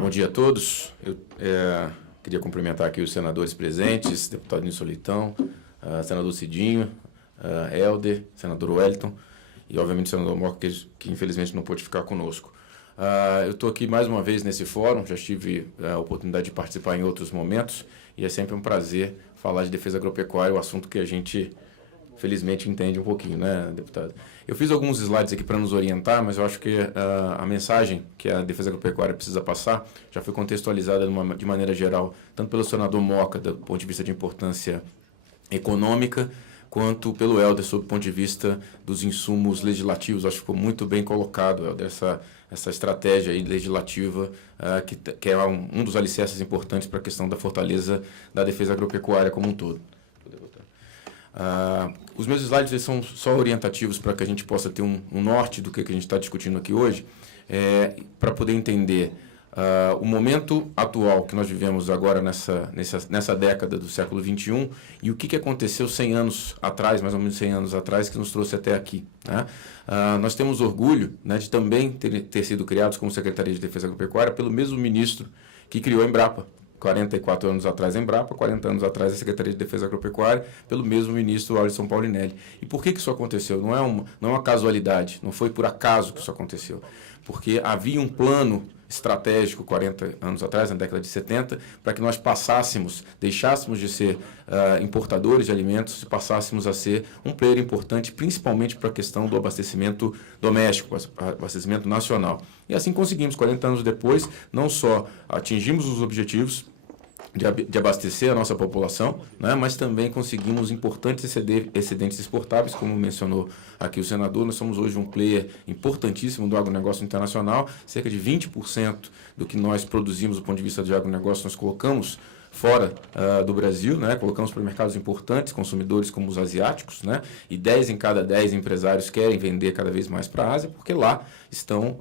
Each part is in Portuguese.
Bom dia a todos. Eu queria cumprimentar aqui os senadores presentes, deputado Nilson Leitão, senador Cidinho, Helder, senador Wellington e, obviamente, o senador Moca, que infelizmente não pôde ficar conosco. Eu estou aqui mais uma vez nesse fórum, já tive a oportunidade de participar em outros momentos e é sempre um prazer falar de defesa agropecuária, o assunto que a gente, felizmente, entende um pouquinho, né, deputado? Eu fiz alguns slides aqui para nos orientar, mas eu acho que a mensagem que a defesa agropecuária precisa passar já foi contextualizada de maneira geral, tanto pelo senador Moca, do ponto de vista de importância econômica, quanto pelo Helder, sob o ponto de vista dos insumos legislativos. Acho que ficou muito bem colocado, Helder, essa estratégia aí legislativa, que é um dos alicerces importantes para a questão da fortaleza da defesa agropecuária como um todo. Os meus slides eles são só orientativos para que a gente possa ter um norte do que a gente está discutindo aqui hoje, para poder entender o momento atual que nós vivemos agora nessa década do século XXI e o que aconteceu 100 anos atrás, mais ou menos 100 anos atrás, que nos trouxe até aqui, né? Nós temos orgulho, né, de também ter sido criados como Secretaria de Defesa Agropecuária pelo mesmo ministro que criou a Embrapa. 44 anos atrás a Embrapa, 40 anos atrás a Secretaria de Defesa Agropecuária, pelo mesmo ministro Alisson Paulinelli. E por que isso aconteceu? Não é uma casualidade, não foi por acaso que isso aconteceu. Porque havia um plano estratégico 40 anos atrás, na década de 70, para que nós deixássemos de ser importadores de alimentos e passássemos a ser um player importante, principalmente para a questão do abastecimento doméstico, abastecimento nacional. E assim conseguimos, 40 anos depois, não só atingimos os objetivos de abastecer a nossa população, né, mas também conseguimos importantes excedentes exportáveis, como mencionou aqui o senador. Nós somos hoje um player importantíssimo do agronegócio internacional, cerca de 20% do que nós produzimos do ponto de vista de agronegócio nós colocamos fora do Brasil, né? Colocamos para mercados importantes, consumidores como os asiáticos, né? E 10 em cada 10 empresários querem vender cada vez mais para a Ásia, porque lá estão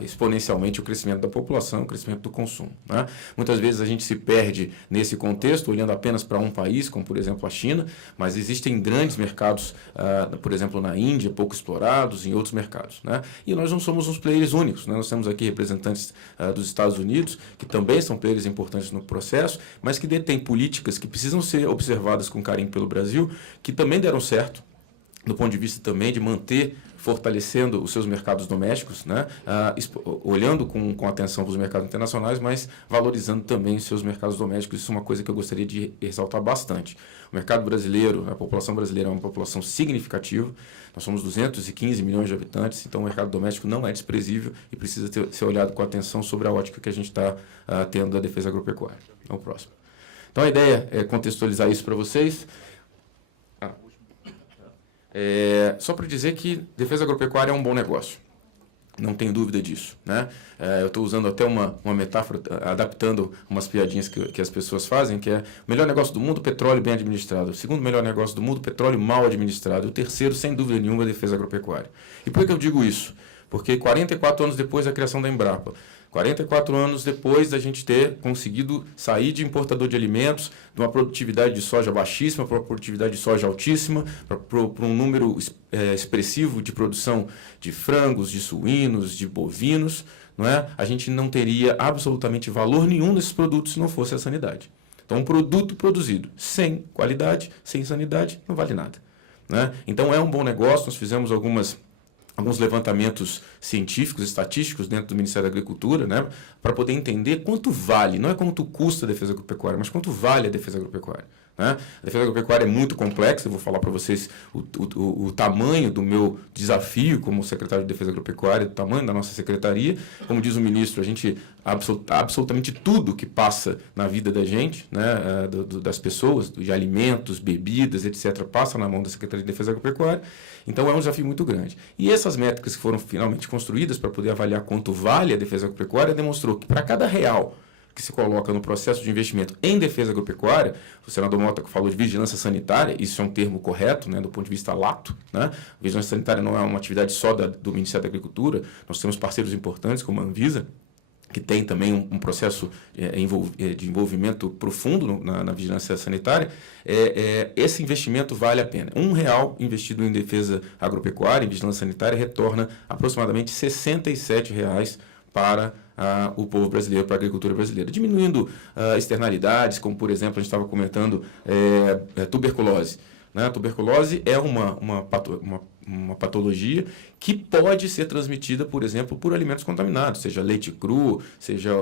exponencialmente o crescimento da população, o crescimento do consumo, né? Muitas vezes a gente se perde nesse contexto, olhando apenas para um país, como por exemplo a China, mas existem grandes mercados, por exemplo na Índia, pouco explorados, em outros mercados, né? E nós não somos uns players únicos, né? Nós temos aqui representantes dos Estados Unidos, que também são players importantes no processo, mas que detêm políticas que precisam ser observadas com carinho pelo Brasil, que também deram certo, do ponto de vista também de manter, fortalecendo os seus mercados domésticos, né? Olhando com atenção para os mercados internacionais, mas valorizando também os seus mercados domésticos. Isso é uma coisa que eu gostaria de ressaltar bastante. O mercado brasileiro, a população brasileira é uma população significativa, nós somos 215 milhões de habitantes, então o mercado doméstico não é desprezível e precisa ser olhado com atenção sobre a ótica que a gente está tendo da defesa agropecuária. Vamos ao próximo. Então a ideia é contextualizar isso para vocês. Só para dizer que defesa agropecuária é um bom negócio. Não tenho dúvida disso, né? Eu estou usando até uma metáfora, adaptando umas piadinhas que as pessoas fazem, que é o melhor negócio do mundo, petróleo bem administrado. O segundo melhor negócio do mundo, petróleo mal administrado. O terceiro, sem dúvida nenhuma, a defesa agropecuária. E por que eu digo isso? Porque 44 anos depois da criação da Embrapa, 44 anos depois da gente ter conseguido sair de importador de alimentos, de uma produtividade de soja baixíssima para uma produtividade de soja altíssima, para um número expressivo de produção de frangos, de suínos, de bovinos, não é? A gente não teria absolutamente valor nenhum nesses produtos se não fosse a sanidade. Então, um produto produzido sem qualidade, sem sanidade, não vale nada, né? Então, é um bom negócio. Nós fizemos alguns levantamentos científicos, estatísticos dentro do Ministério da Agricultura, né, para poder entender quanto vale, não é quanto custa a defesa agropecuária, mas quanto vale a defesa agropecuária, né? A defesa agropecuária é muito complexa, eu vou falar para vocês o tamanho do meu desafio como secretário de Defesa Agropecuária, o tamanho da nossa secretaria. Como diz o ministro, a gente absolutamente tudo que passa na vida da gente, né, das pessoas, de alimentos, bebidas, etc., passa na mão da Secretaria de Defesa Agropecuária. Então, é um desafio muito grande. E essas métricas que foram finalmente construídas para poder avaliar quanto vale a defesa agropecuária demonstrou que para cada real que se coloca no processo de investimento em defesa agropecuária, o senador Mota falou de vigilância sanitária, isso é um termo correto, né, do ponto de vista lato, né? Vigilância sanitária não é uma atividade só do Ministério da Agricultura, nós temos parceiros importantes como a Anvisa, que tem também um processo de envolvimento profundo na vigilância sanitária. Esse investimento vale a pena. R$1 investido em defesa agropecuária, em vigilância sanitária, retorna aproximadamente R$67 para o povo brasileiro, para a agricultura brasileira, diminuindo externalidades, como, por exemplo, a gente estava comentando, tuberculose. Né? A tuberculose é uma patologia que pode ser transmitida, por exemplo, por alimentos contaminados, seja leite cru, seja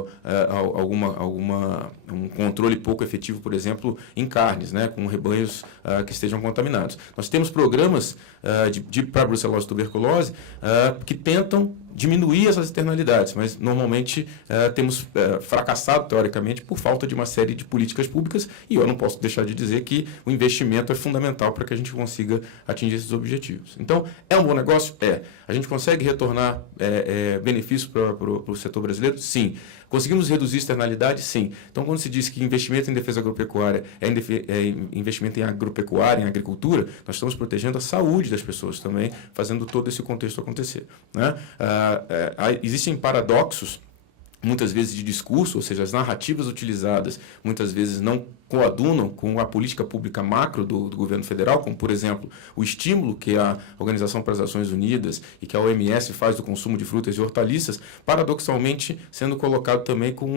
um controle pouco efetivo, por exemplo, em carnes, né? Com rebanhos que estejam contaminados. Nós temos programas para a brucelose e tuberculose que tentam diminuir essas externalidades, mas normalmente temos fracassado, teoricamente, por falta de uma série de políticas públicas, e eu não posso deixar de dizer que o investimento é fundamental para que a gente consiga atingir esses objetivos. Então, é um bom negócio? É. A gente consegue retornar benefícios para o setor brasileiro? Sim. Conseguimos reduzir externalidade? Sim. Então, quando se diz que investimento em defesa agropecuária é investimento em agropecuária, em agricultura, nós estamos protegendo a saúde das pessoas também, fazendo todo esse contexto acontecer. Né? Existem paradoxos, muitas vezes de discurso, ou seja, as narrativas utilizadas muitas vezes não coadunam com a política pública macro do governo federal, como, por exemplo, o estímulo que a Organização para as Nações Unidas e que a OMS faz do consumo de frutas e hortaliças, paradoxalmente sendo colocado também com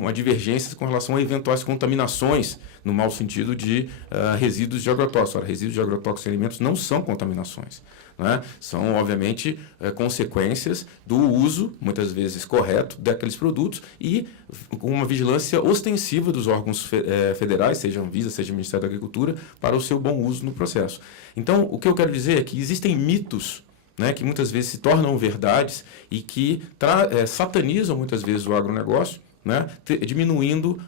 uma divergência com relação a eventuais contaminações, no mau sentido de resíduos de agrotóxicos. Ora, resíduos de agrotóxicos em alimentos não são contaminações. Né? São, obviamente, consequências do uso, muitas vezes correto, daqueles produtos e com uma vigilância ostensiva dos órgãos federais, seja a Anvisa, seja o Ministério da Agricultura, para o seu bom uso no processo. Então, o que eu quero dizer é que existem mitos, né, que muitas vezes se tornam verdades e que satanizam muitas vezes o agronegócio, né, diminuindo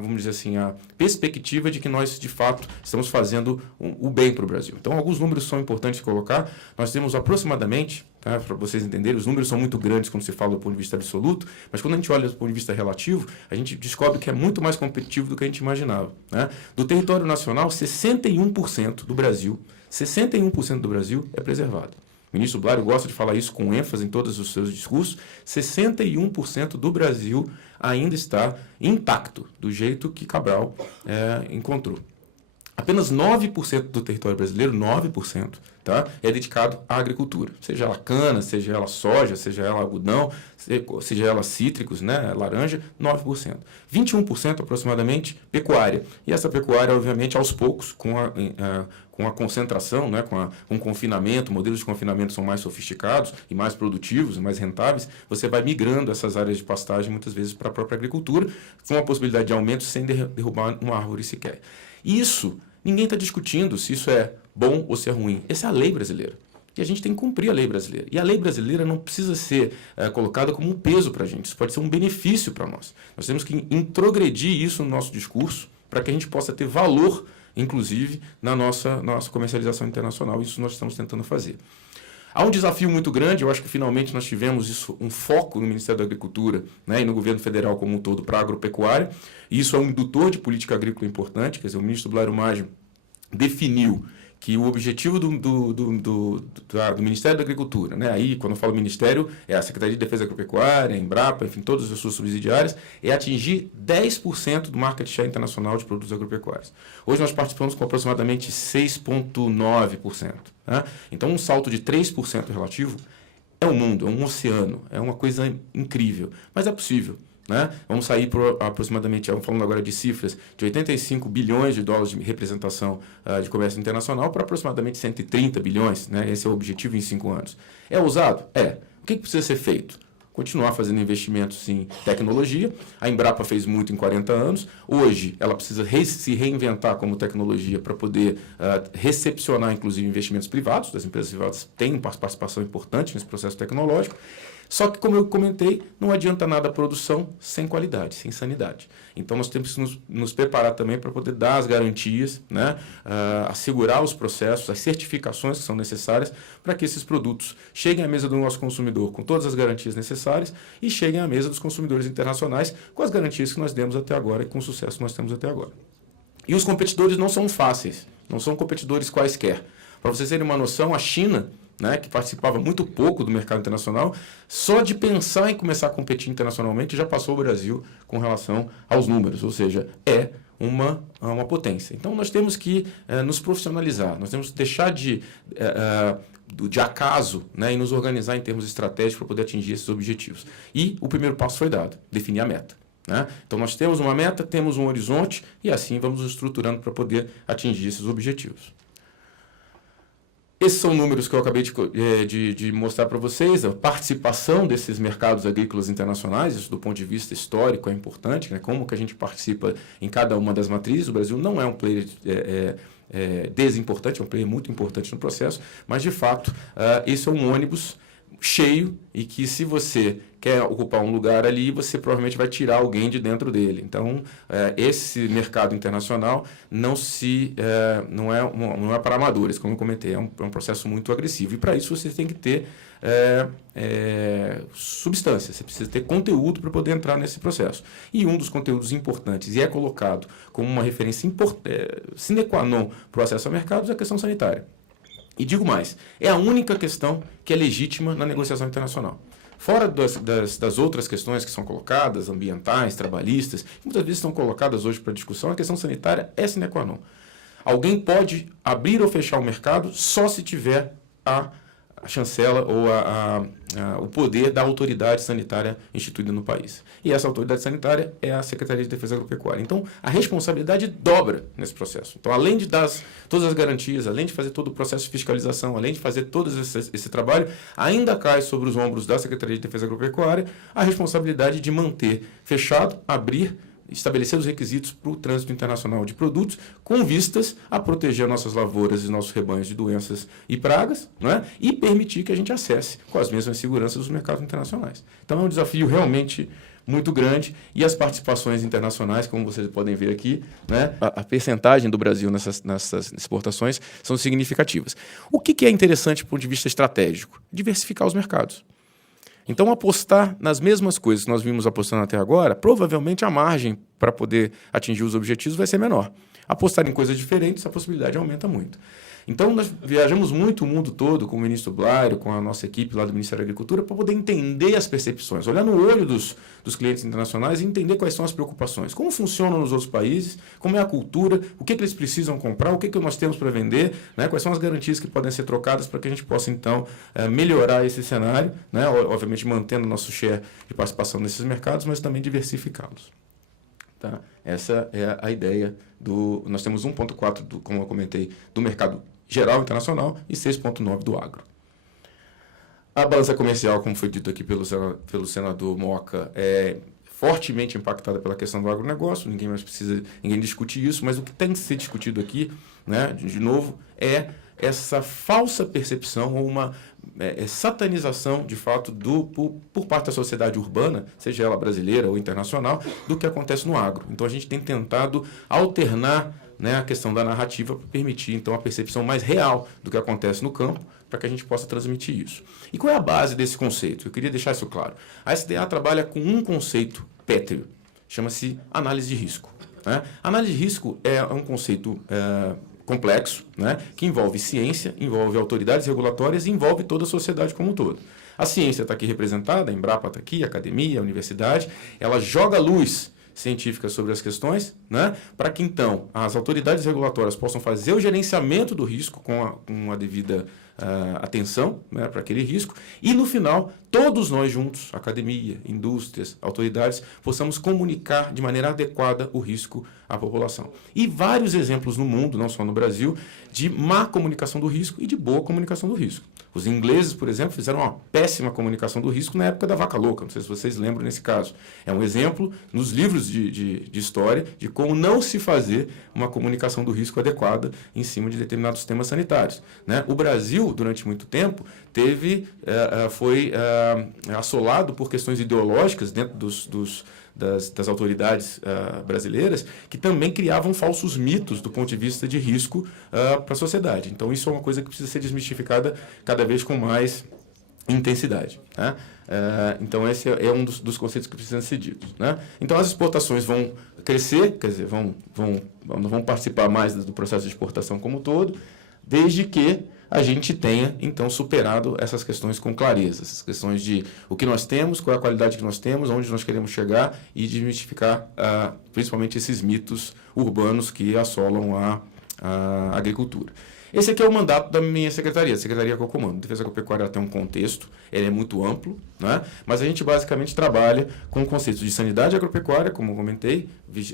vamos dizer assim, a perspectiva de que nós, de fato, estamos fazendo o bem para o Brasil. Então, alguns números são importantes de colocar. Nós temos aproximadamente, tá, para vocês entenderem, os números são muito grandes quando se fala do ponto de vista absoluto, mas quando a gente olha do ponto de vista relativo, a gente descobre que é muito mais competitivo do que a gente imaginava. Né? Do território nacional, 61% do Brasil, 61% do Brasil é preservado. O ministro Blário gosta de falar isso com ênfase em todos os seus discursos. 61% do Brasil ainda está intacto, do jeito que Cabral encontrou. Apenas 9% do território brasileiro, 9%, tá, é dedicado à agricultura. Seja ela cana, seja ela soja, seja ela algodão, seja ela cítricos, né, laranja, 9%. 21% aproximadamente pecuária. E essa pecuária, obviamente, aos poucos, com a concentração, né, com o confinamento, modelos de confinamento são mais sofisticados e mais produtivos, mais rentáveis, você vai migrando essas áreas de pastagem muitas vezes para a própria agricultura, com a possibilidade de aumento sem derrubar uma árvore sequer. Isso, ninguém está discutindo se isso é bom ou se é ruim. Essa é a lei brasileira. E a gente tem que cumprir a lei brasileira. E a lei brasileira não precisa ser colocada como um peso para a gente. Isso pode ser um benefício para nós. Nós temos que introgredir isso no nosso discurso para que a gente possa ter valor, inclusive, na nossa comercialização internacional. Isso nós estamos tentando fazer. Há um desafio muito grande, eu acho que finalmente nós tivemos isso, um foco no Ministério da Agricultura, né, e no governo federal como um todo para a agropecuária. E isso é um indutor de política agrícola importante, quer dizer, o ministro Blário Maggi definiu que o objetivo do Ministério da Agricultura, né, aí quando eu falo Ministério, é a Secretaria de Defesa Agropecuária, a Embrapa, enfim, todas as suas subsidiárias, é atingir 10% do market share internacional de produtos agropecuários. Hoje nós participamos com aproximadamente 6,9%. Né? Então, um salto de 3% relativo é um mundo, é um oceano, é uma coisa incrível, mas é possível. Né? Vamos sair por aproximadamente, falando agora de cifras, de 85 bilhões de dólares de representação de comércio internacional para aproximadamente 130 bilhões. Né? Esse é o objetivo em 5 anos. É ousado? É. O que precisa ser feito? Continuar fazendo investimentos em tecnologia. A Embrapa fez muito em 40 anos. Hoje, ela precisa se reinventar como tecnologia para poder recepcionar, inclusive, investimentos privados. As empresas privadas têm uma participação importante nesse processo tecnológico. Só que, como eu comentei, não adianta nada a produção sem qualidade, sem sanidade. Então, nós temos que nos preparar também para poder dar as garantias, né, assegurar os processos, as certificações que são necessárias para que esses produtos cheguem à mesa do nosso consumidor com todas as garantias necessárias e cheguem à mesa dos consumidores internacionais com as garantias que nós demos até agora e com o sucesso que nós temos até agora. E os competidores não são fáceis, não são competidores quaisquer. Para vocês terem uma noção, a China, né, que participava muito pouco do mercado internacional, só de pensar em começar a competir internacionalmente já passou o Brasil com relação aos números, ou seja, é uma potência. Então, nós temos que nos profissionalizar, nós temos que deixar de de acaso, né, e nos organizar em termos estratégicos para poder atingir esses objetivos. E o primeiro passo foi dado, definir a meta. Né? Então, nós temos uma meta, temos um horizonte e assim vamos nos estruturando para poder atingir esses objetivos. Esses são números que eu acabei de mostrar para vocês, a participação desses mercados agrícolas internacionais, isso do ponto de vista histórico é importante, né? Como que a gente participa em cada uma das matrizes. O Brasil não é um player desimportante, é um player muito importante no processo, mas, de fato, esse é um ônibus cheio e que, se você quer ocupar um lugar ali, você provavelmente vai tirar alguém de dentro dele. Então, esse mercado internacional não é para amadores, como eu comentei, é um processo muito agressivo. E, para isso, você tem que ter substância, você precisa ter conteúdo para poder entrar nesse processo. E um dos conteúdos importantes, e é colocado como uma referência sine qua non para o acesso a mercados, é a questão sanitária. E digo mais, é a única questão que é legítima na negociação internacional. Fora das outras questões que são colocadas, ambientais, trabalhistas, que muitas vezes estão colocadas hoje para discussão, a questão sanitária é sine qua non. Alguém pode abrir ou fechar o mercado só se tiver a chancela ou o poder da autoridade sanitária instituída no país. E essa autoridade sanitária é a Secretaria de Defesa Agropecuária. Então, a responsabilidade dobra nesse processo. Então, além de dar todas as garantias, além de fazer todo o processo de fiscalização, além de fazer todo esse trabalho, ainda cai sobre os ombros da Secretaria de Defesa Agropecuária a responsabilidade de manter fechado, abrir, estabelecer os requisitos para o trânsito internacional de produtos com vistas a proteger nossas lavouras e nossos rebanhos de doenças e pragas, né? E permitir que a gente acesse com as mesmas seguranças os mercados internacionais. Então, é um desafio realmente muito grande e as participações internacionais, como vocês podem ver aqui, né? A percentagem do Brasil nessas exportações são significativas. O que é interessante do ponto de vista estratégico? Diversificar os mercados. Então, apostar nas mesmas coisas que nós vimos apostando até agora, provavelmente a margem para poder atingir os objetivos vai ser menor. Apostar em coisas diferentes, a possibilidade aumenta muito. Então, nós viajamos muito o mundo todo com o ministro Blairo, com a nossa equipe lá do Ministério da Agricultura, para poder entender as percepções, olhar no olho dos clientes internacionais e entender quais são as preocupações, como funcionam nos outros países, como é a cultura, o que eles precisam comprar, o que nós temos para vender, né, quais são as garantias que podem ser trocadas para que a gente possa, então, melhorar esse cenário, né, obviamente mantendo nosso share de participação nesses mercados, mas também diversificá-los. Tá? Essa é a ideia nós temos 1,4, como eu comentei, do mercado geral internacional e 6,9 do agro. A balança comercial, como foi dito aqui pelo senador Moca, é fortemente impactada pela questão do agronegócio, ninguém discute isso, mas o que tem que ser discutido aqui, né, de novo, é essa falsa percepção ou uma satanização, de fato, por parte da sociedade urbana, seja ela brasileira ou internacional, do que acontece no agro. Então, a gente tem tentado alternar, né, a questão da narrativa para permitir, então, a percepção mais real do que acontece no campo, para que a gente possa transmitir isso. E qual é a base desse conceito? Eu queria deixar isso claro. A SDA trabalha com um conceito pétreo, chama-se análise de risco. Né? Análise de risco é um conceito complexo, né, que envolve ciência, envolve autoridades regulatórias e envolve toda a sociedade como um todo. A ciência está aqui representada, a Embrapa está aqui, a academia, a universidade, ela joga luz científica sobre as questões, né, para que, então, as autoridades regulatórias possam fazer o gerenciamento do risco com a devida atenção, né, para aquele risco, e, no final, todos nós juntos, academia, indústrias, autoridades, possamos comunicar de maneira adequada o risco à população. E vários exemplos no mundo, não só no Brasil, de má comunicação do risco e de boa comunicação do risco. Os ingleses, por exemplo, fizeram uma péssima comunicação do risco na época da vaca louca. Não sei se vocês lembram nesse caso. É um exemplo nos livros de história de como não se fazer uma comunicação do risco adequada em cima de determinados temas sanitários. Né? O Brasil, durante muito tempo, foi assolado por questões ideológicas dentro das autoridades brasileiras, que também criavam falsos mitos do ponto de vista de risco para a sociedade. Então, isso é uma coisa que precisa ser desmistificada cada vez com mais intensidade. Né? Então, esse é um dos conceitos que precisam ser ditos. Né? Então, as exportações vão crescer, quer dizer, vão participar mais do processo de exportação como um todo, desde que a gente tenha, então, superado essas questões com clareza, essas questões de o que nós temos, qual é a qualidade que nós temos, onde nós queremos chegar e desmistificar principalmente esses mitos urbanos que assolam a agricultura. Esse aqui é o mandato da minha secretaria, a secretaria que eu comando. A defesa agropecuária tem um contexto, ele é muito amplo, né? Mas a gente basicamente trabalha com conceitos de sanidade agropecuária, como eu comentei,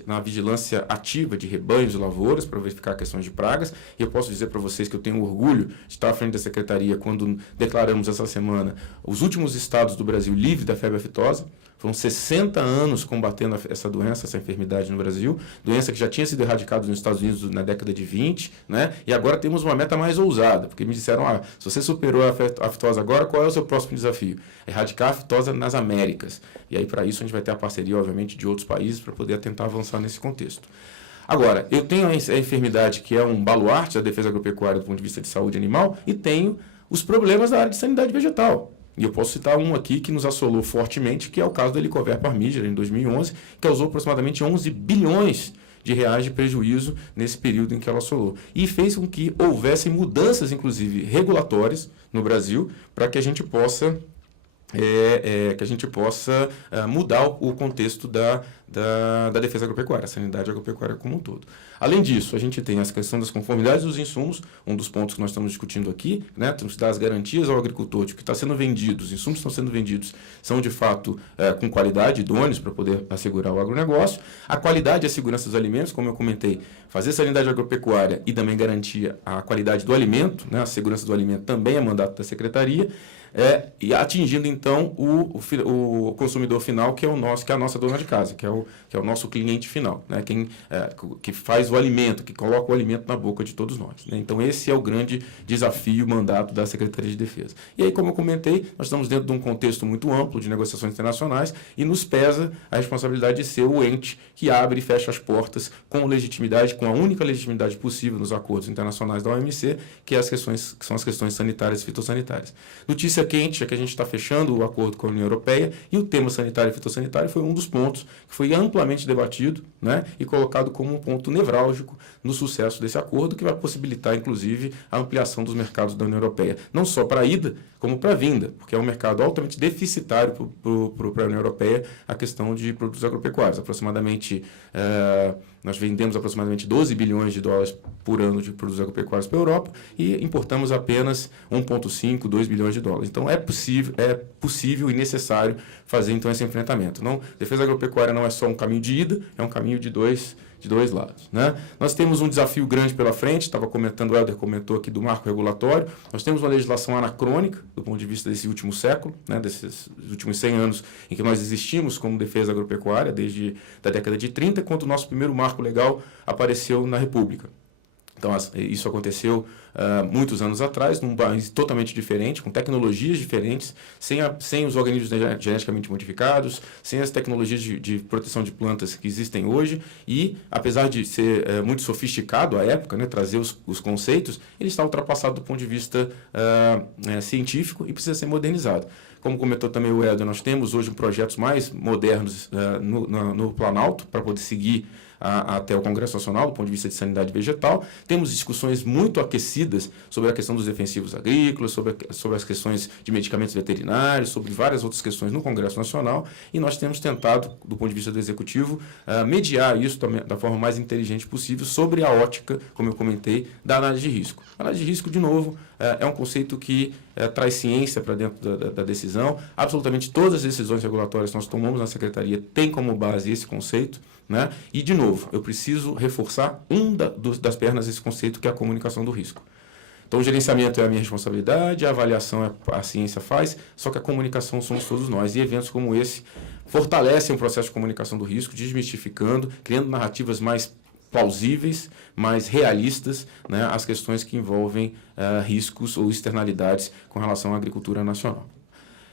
na vigilância ativa de rebanhos e lavouras para verificar questões de pragas. E eu posso dizer para vocês que eu tenho orgulho de estar à frente da secretaria quando declaramos essa semana os últimos estados do Brasil livres da febre aftosa. Foram 60 anos combatendo essa doença, essa enfermidade no Brasil, doença que já tinha sido erradicada nos Estados Unidos na década de 20, né? E agora temos uma meta mais ousada, porque me disseram, se você superou a aftosa agora, qual é o seu próximo desafio? Erradicar a aftosa nas Américas. E aí, para isso, a gente vai ter a parceria, obviamente, de outros países para poder tentar avançar nesse contexto. Agora, eu tenho a enfermidade que é um baluarte da defesa agropecuária do ponto de vista de saúde animal e tenho os problemas da área de sanidade vegetal. E eu posso citar um aqui que nos assolou fortemente, que é o caso do Helicover parmigiana, em 2011, que causou aproximadamente 11 bilhões de reais de prejuízo nesse período em que ela assolou. E fez com que houvessem mudanças, inclusive, regulatórias no Brasil, para que a gente possa mudar o contexto da defesa agropecuária, a sanidade agropecuária como um todo. Além disso, a gente tem a questão das conformidades dos insumos, um dos pontos que nós estamos discutindo aqui, né? Temos que dar as garantias ao agricultor de que está sendo vendido, os insumos que estão sendo vendidos são de fato com qualidade, idôneos para poder assegurar o agronegócio. A qualidade e a segurança dos alimentos, como eu comentei, fazer sanidade agropecuária e também garantir a qualidade do alimento, né? A segurança do alimento também é mandato da Secretaria. E atingindo então o consumidor final, que é a nossa dona de casa, que é o nosso cliente final, né? Que faz o alimento, que coloca o alimento na boca de todos nós, né? Então esse é o grande desafio, mandato da Secretaria de Defesa. E aí, como eu comentei, nós estamos dentro de um contexto muito amplo de negociações internacionais e nos pesa a responsabilidade de ser o ente que abre e fecha as portas com legitimidade, com a única legitimidade possível nos acordos internacionais da OMC, que são as questões sanitárias e fitossanitárias. Notícia quente é que a gente está fechando o acordo com a União Europeia e o tema sanitário e fitossanitário foi um dos pontos que foi amplamente debatido, né, e colocado como um ponto nevrálgico no sucesso desse acordo, que vai possibilitar, inclusive, a ampliação dos mercados da União Europeia, não só para a ida, como para a vinda, porque é um mercado altamente deficitário para a União Europeia a questão de produtos agropecuários. Nós vendemos aproximadamente 12 bilhões de dólares por ano de produtos agropecuários para a Europa e importamos apenas 1,5, 2 bilhões de dólares. Então, é possível e necessário fazer, então, esse enfrentamento. Defesa agropecuária não é só um caminho de ida, é um caminho de dois lados, né? Nós temos um desafio grande pela frente, estava comentando, o Helder comentou aqui do marco regulatório, nós temos uma legislação anacrônica do ponto de vista desse último século, né, desses últimos 100 anos em que nós existimos como defesa agropecuária, desde a década de 30, quando o nosso primeiro marco legal apareceu na República. Então, isso aconteceu muitos anos atrás, num país totalmente diferente, com tecnologias diferentes, sem os organismos geneticamente modificados, sem as tecnologias de proteção de plantas que existem hoje, e, apesar de ser muito sofisticado à época, né, trazer os conceitos, ele está ultrapassado do ponto de vista científico e precisa ser modernizado. Como comentou também o Helder, nós temos hoje projetos mais modernos no Planalto, para poder seguir até o Congresso Nacional, do ponto de vista de sanidade vegetal. Temos discussões muito aquecidas sobre a questão dos defensivos agrícolas, sobre as questões de medicamentos veterinários, sobre várias outras questões no Congresso Nacional, e nós temos tentado, do ponto de vista do Executivo, mediar isso também da forma mais inteligente possível sobre a ótica, como eu comentei, da análise de risco. A análise de risco, de novo, é um conceito que traz ciência para dentro da decisão. Absolutamente todas as decisões regulatórias que nós tomamos na Secretaria têm como base esse conceito, né? E, de novo, eu preciso reforçar das pernas desse conceito, que é a comunicação do risco. Então, o gerenciamento é a minha responsabilidade, a avaliação a ciência faz, só que a comunicação somos todos nós. E eventos como esse fortalecem o processo de comunicação do risco, desmistificando, criando narrativas mais plausíveis, mais realistas, né, as questões que envolvem riscos ou externalidades com relação à agricultura nacional.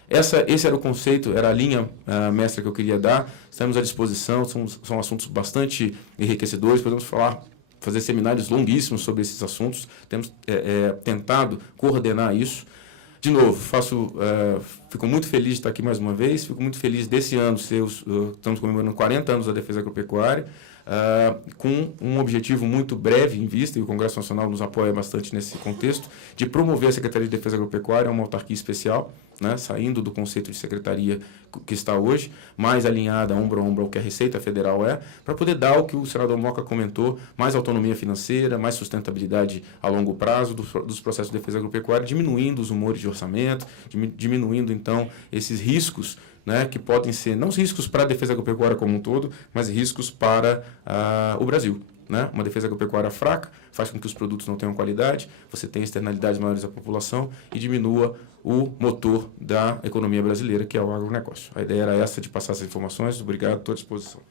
Esse era o conceito, era a linha mestra que eu queria dar. Estamos à disposição, são assuntos bastante enriquecedores, podemos fazer seminários longuíssimos sobre esses assuntos. Temos tentado coordenar isso. De novo, fico muito feliz de estar aqui mais uma vez, fico muito feliz desse ano, estamos comemorando 40 anos da defesa agropecuária. com um objetivo muito breve em vista, e o Congresso Nacional nos apoia bastante nesse contexto, de promover a Secretaria de Defesa Agropecuária, uma autarquia especial, né, saindo do conceito de secretaria que está hoje, mais alinhada ombro a ombro ao que a Receita Federal para poder dar o que o senador Moca comentou, mais autonomia financeira, mais sustentabilidade a longo prazo dos processos de defesa agropecuária, diminuindo os humores de orçamento, diminuindo, então, esses riscos, né, que podem ser, não os riscos para a defesa agropecuária como um todo, mas riscos para o Brasil. Né? Uma defesa agropecuária fraca faz com que os produtos não tenham qualidade, você tenha externalidades maiores à população e diminua o motor da economia brasileira, que é o agronegócio. A ideia era essa, de passar essas informações. Obrigado, estou à disposição.